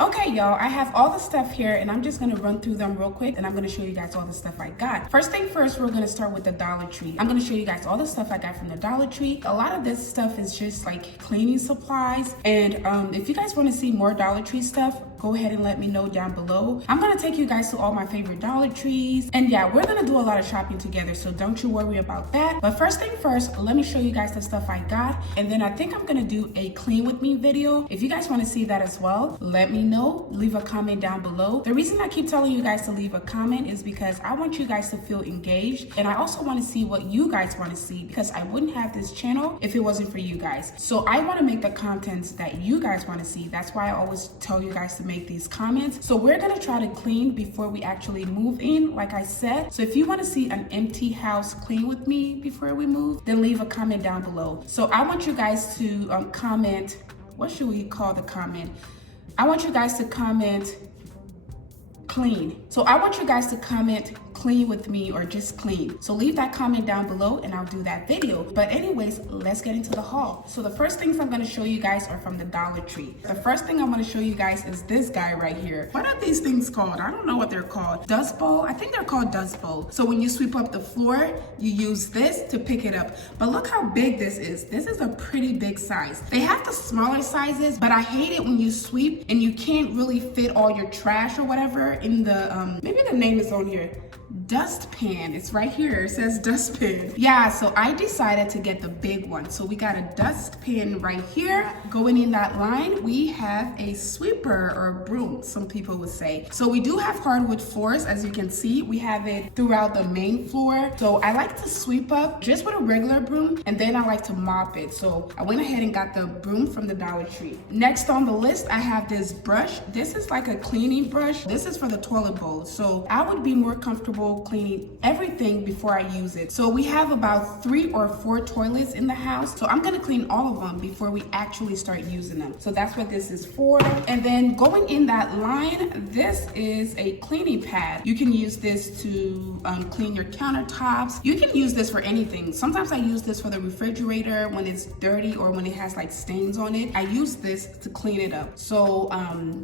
Okay, y'all, I have all the stuff here and I'm just gonna run through them real quick and I'm gonna show you guys all the stuff I got. First thing first, we're gonna start with the Dollar Tree. I'm gonna show you guys all the stuff I got from the Dollar Tree. A lot of this stuff is just like cleaning supplies. And if you guys wanna see more Dollar Tree stuff, go ahead and let me know down below. I'm gonna take you guys to all my favorite Dollar Trees. And yeah, we're gonna do a lot of shopping together, so don't you worry about that. But first thing first, let me show you guys the stuff I got. And then I think I'm gonna do a clean with me video. If you guys wanna see that as well, let me know. Leave a comment down below. The reason I keep telling you guys to leave a comment is because I want you guys to feel engaged. And I also wanna see what you guys wanna see, because I wouldn't have this channel if it wasn't for you guys. So I wanna make the content that you guys wanna see. That's why I always tell you guys to make these comments. So we're gonna try to clean before we actually move in, like I said. So if you wanna see an empty house clean with me before we move, then leave a comment down below. So I want you guys to comment, what should we call the comment? I want you guys to comment clean. So I want you guys to comment clean with me or just clean. So leave that comment down below and I'll do that video. But anyways, let's get into the haul. So the first things I'm gonna show you guys are from the Dollar Tree. The first thing I'm gonna show you guys is this guy right here. What are these things called? I don't know what they're called. Dust bowl? I think they're called dust bowl. So when you sweep up the floor, you use this to pick it up. But look how big this is. This is a pretty big size. They have the smaller sizes, but I hate it when you sweep and you can't really fit all your trash or whatever in the, maybe the name is on here. Dustpan. It's right here. It says dustpan. Yeah, so I decided to get the big one. So we got a dustpan right here. Going in that line, we have a sweeper or a broom, some people would say. So we do have hardwood floors, as you can see. We have it throughout the main floor. So I like to sweep up just with a regular broom, and then I like to mop it. So I went ahead and got the broom from the Dollar Tree. Next on the list, I have this brush. This is like a cleaning brush. This is for the toilet bowl. So I would be more comfortable cleaning everything before I use it. So we have about 3 or 4 toilets in the house. So I'm gonna clean all of them before we actually start using them. So that's what this is for. And then going in that line, this is a cleaning pad. You can use this to clean your countertops. You can use this for anything. Sometimes I use this for the refrigerator when it's dirty or when it has like stains on it. I use this to clean it up. So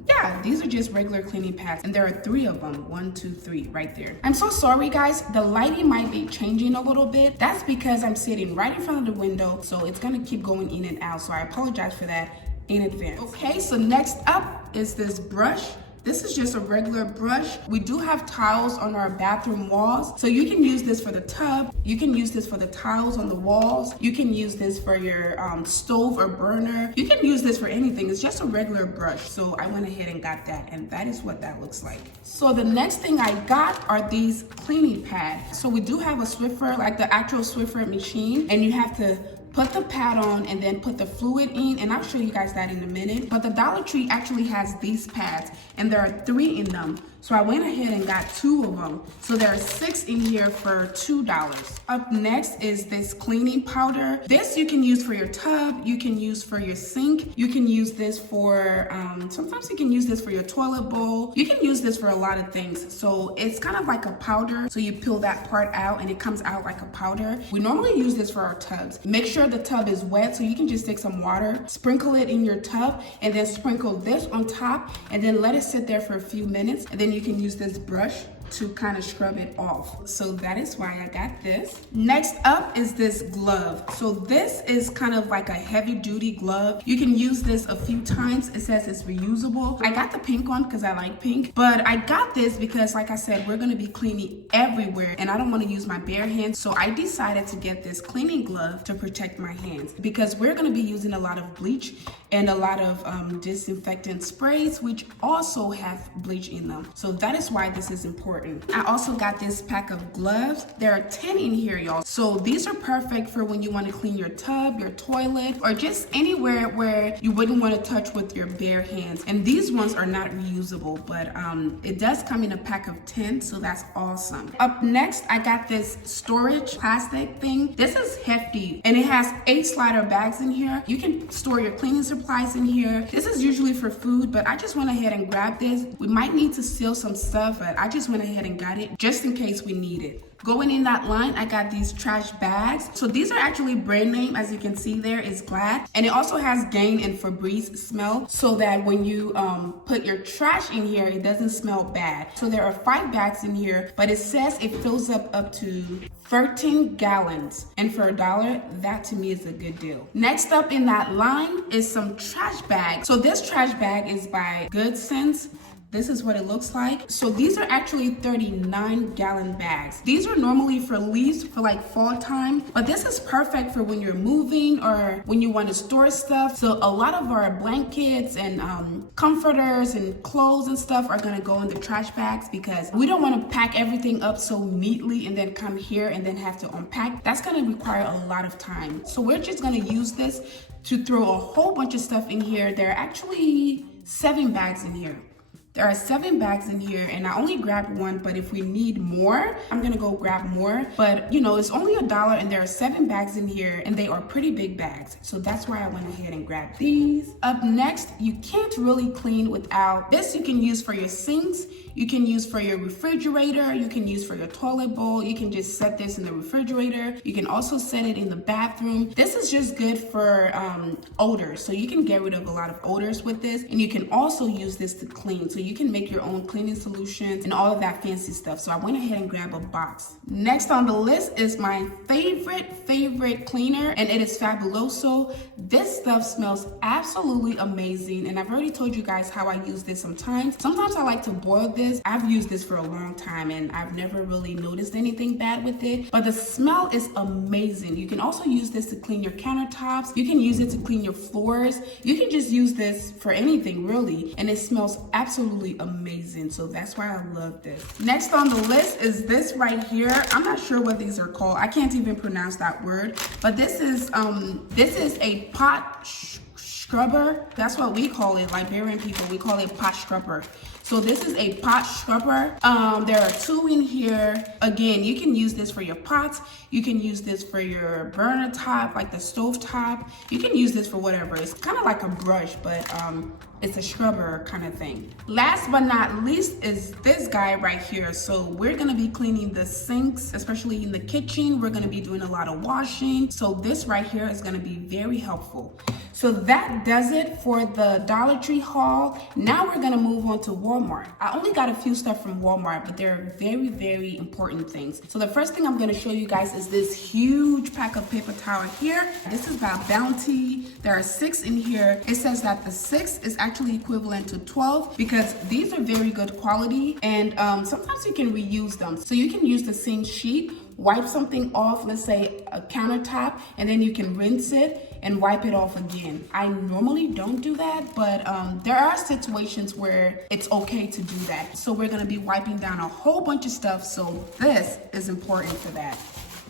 yeah, these are just regular cleaning pads, and there are 3 of them. 1, 2, 3 right there. I'm so sorry guys, the lighting might be changing a little bit. That's because I'm sitting right in front of the window, so it's gonna keep going in and out. So I apologize for that in advance. Okay, so next up is this brush. This is just a regular brush. We do have tiles on our bathroom walls. So you can use this for the tub. You can use this for the tiles on the walls. You can use this for your stove or burner. You can use this for anything. It's just a regular brush. So I went ahead and got that, and that is what that looks like. So the next thing I got are these cleaning pads. So we do have a Swiffer, like the actual Swiffer machine, and you have to put the pad on and then put the fluid in, and I'll show you guys that in a minute. But the Dollar Tree actually has these pads, and there are 3 in them. So I went ahead and got 2 of them. So there are 6 in here for $2. Up next is this cleaning powder. This you can use for your tub, you can use for your sink, you can use this for, sometimes you can use this for your toilet bowl. You can use this for a lot of things. So it's kind of like a powder. So you peel that part out and it comes out like a powder. We normally use this for our tubs. Make sure the tub is wet, so you can just take some water, sprinkle it in your tub, and then sprinkle this on top, and then let it sit there for a few minutes, and then you can use this brush to kind of scrub it off. So that is why I got this. Next up is this glove. So this is kind of like a heavy duty glove. You can use this a few times. It says it's reusable. I got the pink one because I like pink, but I got this because, like I said, we're gonna be cleaning everywhere and I don't want to use my bare hands. So I decided to get this cleaning glove to protect my hands, because we're gonna be using a lot of bleach and a lot of disinfectant sprays, which also have bleach in them. So that is why this is important. I also got this pack of gloves. There are 10 in here, y'all. So these are perfect for when you want to clean your tub, your toilet, or just anywhere where you wouldn't want to touch with your bare hands. And these ones are not reusable, but it does come in a pack of 10, so that's awesome. Up next, I got this storage plastic thing. This is hefty, and it has 8 slider bags in here. You can store your cleaning supplies in here. This is usually for food, but I just went ahead and grabbed this. We might need to seal some stuff, but I just went ahead and got it just in case we need it. Going in that line, I got these trash bags. So these are actually brand name, as you can see there is Glad. And it also has Gain and Febreze smell so that when you put your trash in here, it doesn't smell bad. So there are 5 bags in here, but it says it fills up to 13 gallons. And for $1, that to me is a good deal. Next up in that line is some trash bags. So this trash bag is by Good Sense. This is what it looks like. So these are actually 39-gallon bags. These are normally for leaves for like fall time, but this is perfect for when you're moving or when you want to store stuff. So a lot of our blankets and comforters and clothes and stuff are gonna go in the trash bags because we don't want to pack everything up so neatly and then come here and then have to unpack. That's gonna require a lot of time. So we're just gonna use this to throw a whole bunch of stuff in here. There are actually 7 bags in here. There are 7 bags in here and I only grabbed 1, but if we need more, I'm gonna go grab more. But you know, it's only $1 and there are 7 bags in here and they are pretty big bags. So that's why I went ahead and grabbed these. Up next, you can't really clean without this. You can use for your sinks, you can use for your refrigerator, you can use for your toilet bowl. You can just set this in the refrigerator. You can also set it in the bathroom. This is just good for odors. So you can get rid of a lot of odors with this, and you can also use this to clean. So you can make your own cleaning solutions and all of that fancy stuff. So I went ahead and grabbed a box. Next on the list is my favorite cleaner, and it is Fabuloso. This stuff smells absolutely amazing, and I've already told you guys how I use this sometimes. Sometimes I like to boil this. I've used this for a long time and I've never really noticed anything bad with it, but the smell is amazing. You can also use this to clean your countertops. You can use it to clean your floors. You can just use this for anything really, and it smells absolutely amazing. So that's why I love this. Next on the list is this right here. I'm not sure what these are called. I can't even pronounce that word, but this is a pot scrubber. That's what we call it, Liberian people. We call it pot scrubber. So this is a pot scrubber. There are 2 in here. Again, you can use this for your pots. You can use this for your burner top, like the stove top. You can use this for whatever. It's kind of like a brush, but it's a scrubber kind of thing. Last but not least is this guy right here. So we're gonna be cleaning the sinks, especially in the kitchen. We're gonna be doing a lot of washing. So this right here is gonna be very helpful. So that does it for the Dollar Tree haul. Now we're gonna move on to Walmart. I only got a few stuff from Walmart, but they're very important things. So the first thing I'm gonna show you guys is this huge pack of paper towel here. This is by Bounty. There are 6 in here. It says that the 6 is actually equivalent to 12 because these are very good quality, and sometimes you can reuse them. So you can use the same sheet, wipe something off, let's say a countertop, and then you can rinse it and wipe it off again. I normally don't do that, but there are situations where it's okay to do that. So we're gonna be wiping down a whole bunch of stuff, so this is important for that.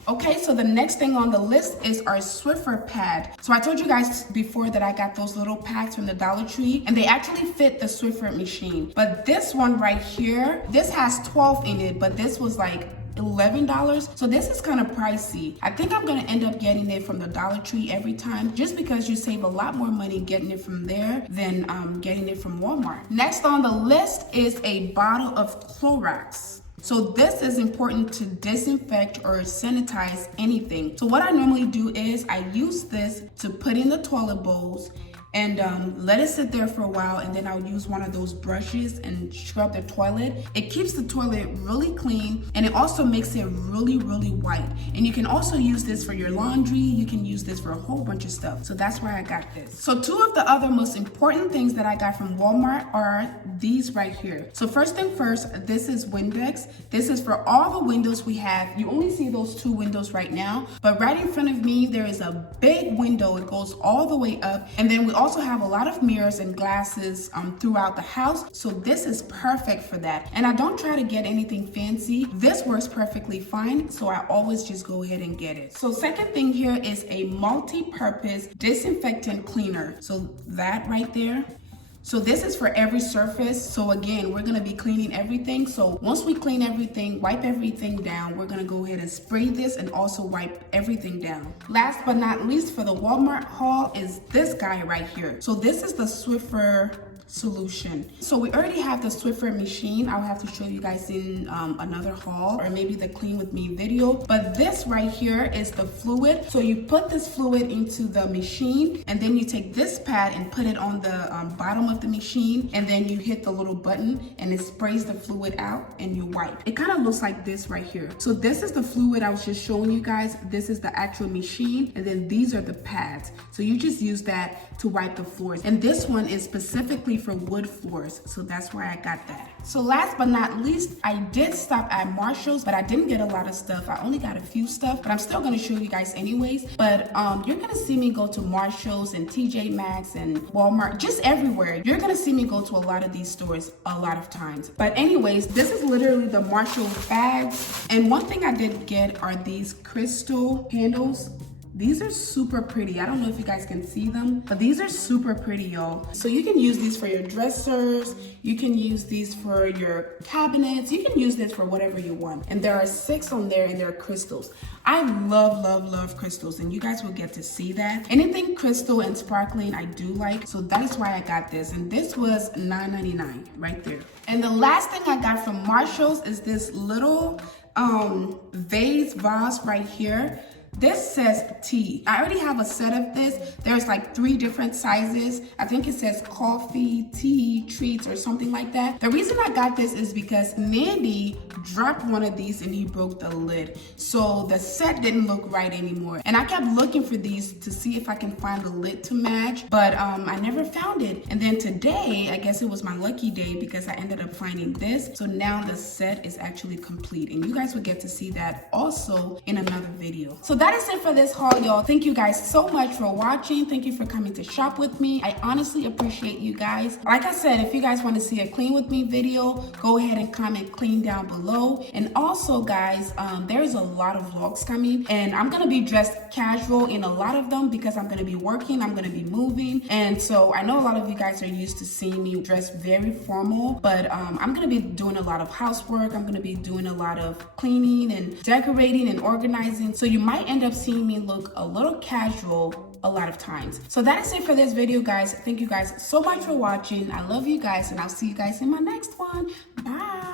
Okay, so the next thing on the list is our Swiffer Pad. So I told you guys before that I got those little packs from the Dollar Tree, and they actually fit the Swiffer machine. But this one right here, this has 12 in it, but this was like $11. So this is kind of pricey. I think I'm gonna end up getting it from the Dollar Tree every time, just because you save a lot more money getting it from there than getting it from Walmart. Next on the list is a bottle of Clorox. So this is important to disinfect or sanitize anything. So what I normally do is I use this to put in the toilet bowls and let it sit there for a while, and then I'll use one of those brushes and scrub the toilet. It keeps the toilet really clean, and it also makes it really white. And you can also use this for your laundry. You can use this for a whole bunch of stuff. So that's why I got this. So 2 of the other most important things that I got from Walmart are these right here. So first thing first, this is Windex. This is for all the windows we have. You only see those 2 windows right now, but right in front of me, there is a big window. It goes all the way up, and then we also have a lot of mirrors and glasses throughout the house, so this is perfect for that. And I don't try to get anything fancy. This works perfectly fine, so I always just go ahead and get it. So second thing here is a multi-purpose disinfectant cleaner. So that right there. So this is for every surface. So again, we're gonna be cleaning everything. So once we clean everything, wipe everything down, we're gonna go ahead and spray this and also wipe everything down. Last but not least for the Walmart haul is this guy right here. So this is the Swiffer solution. So we already have the Swiffer machine. I'll have to show you guys in another haul or maybe the clean with me video. But this right here is the fluid. So you put this fluid into the machine and then you take this pad and put it on the bottom of the machine, and then you hit the little button and it sprays the fluid out and you wipe. It kind of looks like this right here. So this is the fluid I was just showing you guys. This is the actual machine, and then these are the pads. So you just use that to wipe the floors. And this one is specifically for wood floors, so that's why I got that. So last but not least, I did stop at Marshall's, but I didn't get a lot of stuff. I only got a few stuff, but I'm still gonna show you guys anyways. But you're gonna see me go to Marshall's and TJ Maxx and Walmart, just everywhere. You're gonna see me go to a lot of these stores a lot of times. But anyways, this is literally the Marshall bags. And one thing I did get are these crystal handles. These are super pretty. I don't know if you guys can see them, but these are super pretty, y'all. So you can use these for your dressers. You can use these for your cabinets. You can use this for whatever you want. And there are 6 on there, and they're crystals. I love, love, love crystals, and you guys will get to see that. Anything crystal and sparkling, I do like. So that is why I got this. And this was $9.99 right there. And the last thing I got from Marshall's is this little vase right here. This says tea. I already have a set of this. There's like 3 different sizes. I think it says coffee, tea, treats, or something like that. The reason I got this is because Mandy dropped one of these and he broke the lid. So the set didn't look right anymore. And I kept looking for these to see if I can find the lid to match, but I never found it. And then today, I guess it was my lucky day because I ended up finding this. So now the set is actually complete, and you guys will get to see that also in another video. So that is it for this haul, y'all. Thank you guys so much for watching. Thank you for coming to shop with me. I honestly appreciate you guys. Like I said, if you guys want to see a clean with me video, go ahead and comment clean down below. And also guys, there's a lot of vlogs coming, and I'm gonna be dressed casual in a lot of them because I'm gonna be working, I'm gonna be moving, and so I know a lot of you guys are used to seeing me dressed very formal, but I'm gonna be doing a lot of housework. I'm gonna be doing a lot of cleaning and decorating and organizing, so you might end up seeing me look a little casual a lot of times. So that is it for this video, guys. Thank you guys so much for watching. I love you guys, and I'll see you guys in my next one. Bye.